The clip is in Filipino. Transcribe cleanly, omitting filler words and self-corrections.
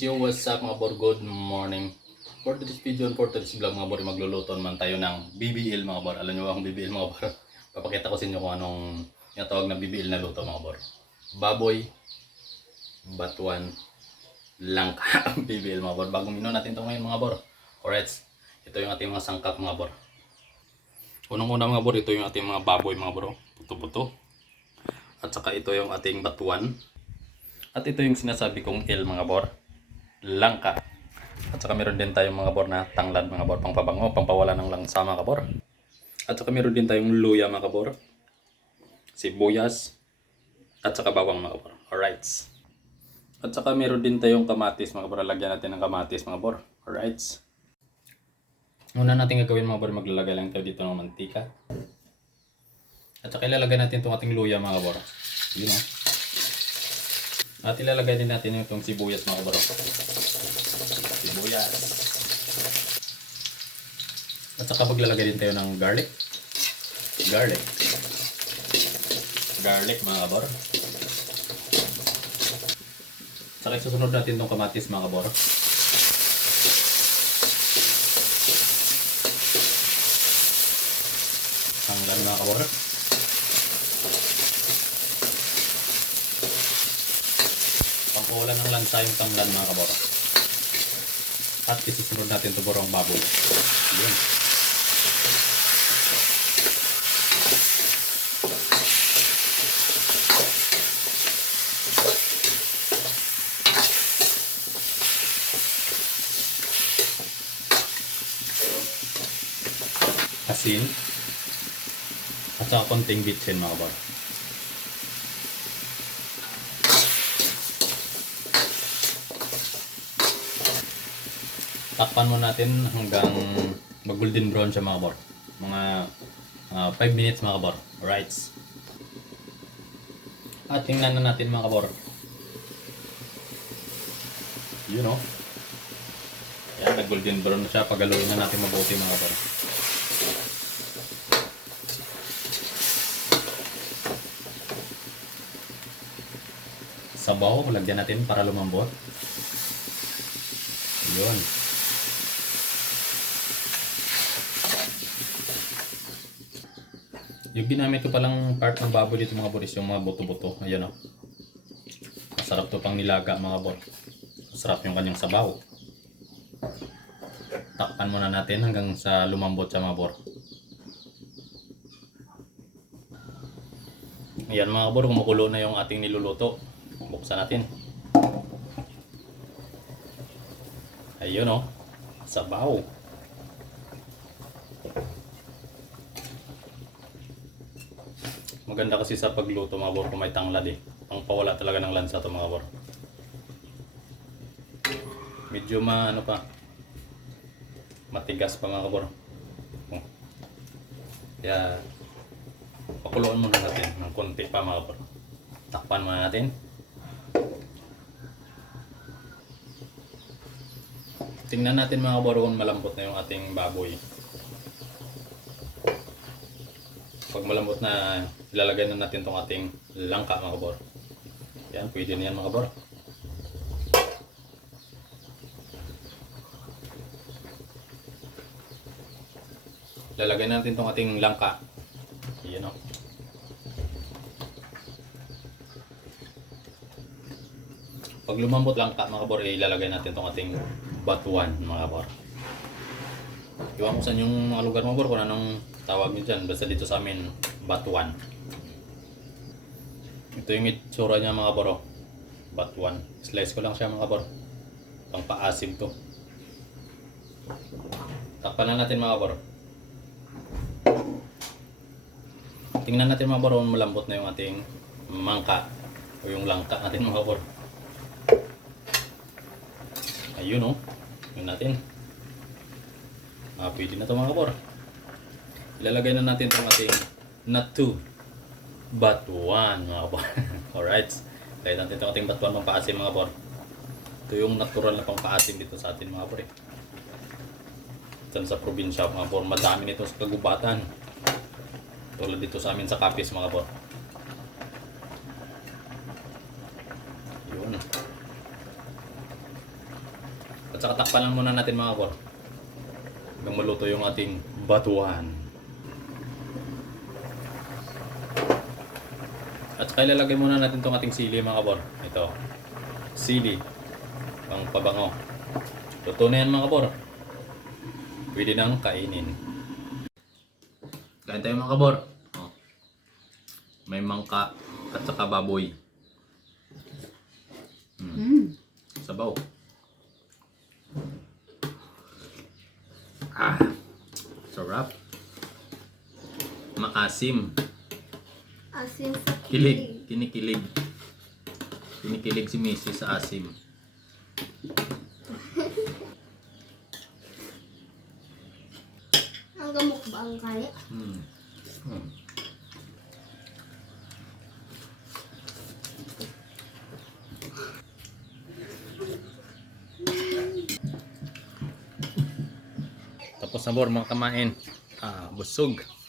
Yo, what's up mga bor? Good morning. For today's video and for today's vlog mga bor, magluluto naman tayo ng BBL mga bor. Alam nyo ba ang BBL mga bor? Papakita ko sa inyo kung anong tinatawag na BBL na luto mga bor. Baboy, batuan, langka. BBL mga bor. Bagong mino natin ito ngayon mga bor. Alright, ito yung ating mga sangkap mga bor. Unang-una mga bor, ito yung ating mga baboy mga bor. Puto-puto. At saka ito yung ating batuan. At ito yung sinasabi kong L mga bor, langka. At saka meron din tayong mga bor na tanglad mga bor, pangpabango, pampawala ng langsa mga bor. At saka meron din tayong luya mga bor, sibuyas, at saka bawang mga bor. Alright. At saka meron din tayong kamatis mga bor, lagyan natin ng kamatis mga bor. Alright. Una natin gagawin mga bor, maglalagay lang tayo dito ng mantika. At saka ilalagay natin itong ating luya mga bor. Yun o. At ilalagay din natin itong sibuyas mga bro. Sibuyas. At saka maglalagay din tayo ng garlic. Garlic mga bro. At saka isusunod natin itong kamatis mga bro. Hanggang mga bro. Wala ng lansa yung tanglad mga kaboro. At isusunod natin ito borong baboy. Yun. Asin. At saka konting bitsin mga kaboro. Takpan mo natin hanggang mag golden brown siya mga bor. Mga 5 minutes mga bor. Alright. At tingnan na natin mga bor. You know. Yan, nag golden brown na siya. Pagaluin na natin mabuti mga bor. Sabaw, lagyan natin para lumambot. Yun. Yung ginamit ko palang part ng baboy dito mga bor is yung mga buto-buto. Ayan o. Masarap to pang nilaga mga bor. Masarap yung kanyang sabaw. Takpan muna natin hanggang sa lumambot siya mga bor. Ayan mga bor, kumukulo na yung ating niluluto. Buksan natin. Ayun o. Sabaw. Maganda kasi sa pagluto mga bor kung may tanglad eh. Ang pawala talaga ng lansa to mga bor. Medyo ano pa. Matigas pa mga bor. Kaya pakuluan muna natin ng konti pa mga bor. Takpan muna natin. Tingnan natin mga bor kung malambot na yung ating baboy. Pag malambot na, ilalagay na natin itong ating langka mga kabor. Yan, pwede na yan mga kabor. Ilalagay na natin itong ating langka. Yan o. Pag lumambot langka mga kabor, ilalagay natin itong ating batuan mga kabor. Iwan ko sa yung mga lugar mga kabor kung anong tawag nyo dyan, basta dito sa amin batuan. Ito yung itsura niya mga boro, batuan. Slice ko lang siya mga boro, pang paasim to. Takpan na natin mga boro. Tingnan natin mga boro, malambot na yung ating mangka o yung langka natin mga boro. Ayun o, yun natin. Pwede na ito mga boro. Ilalagay na natin itong ating not two but one mga bor. Alright. Lagay natin itong ating batuan pampaasim mga bor. Ito yung natural na pampaasim dito sa atin mga bor. Diyan sa probinsya mga bor, madami nito sa kagubatan. Tulad dito sa amin sa Capiz mga bor. Yun. At saka takpan lang muna natin mga kabor. Hanggang maluto yung ating batuhan. At saka ilalagay muna natin itong ating sili mga kabor. Ito. Sili. Pang pabango. Luto na yan mga kabor. Pwede nang kainin. Kain tayo mga kabor. Oh. May mangka at saka baboy. Sabaw. Sarap. Maasim. Asin sa Kilig. Kinikilig. Kinikilig si Mrs. sa asim. Ang gamok ba ang kaya? Hmm. Hmm. Tapos na bor, mga kamain. Busog.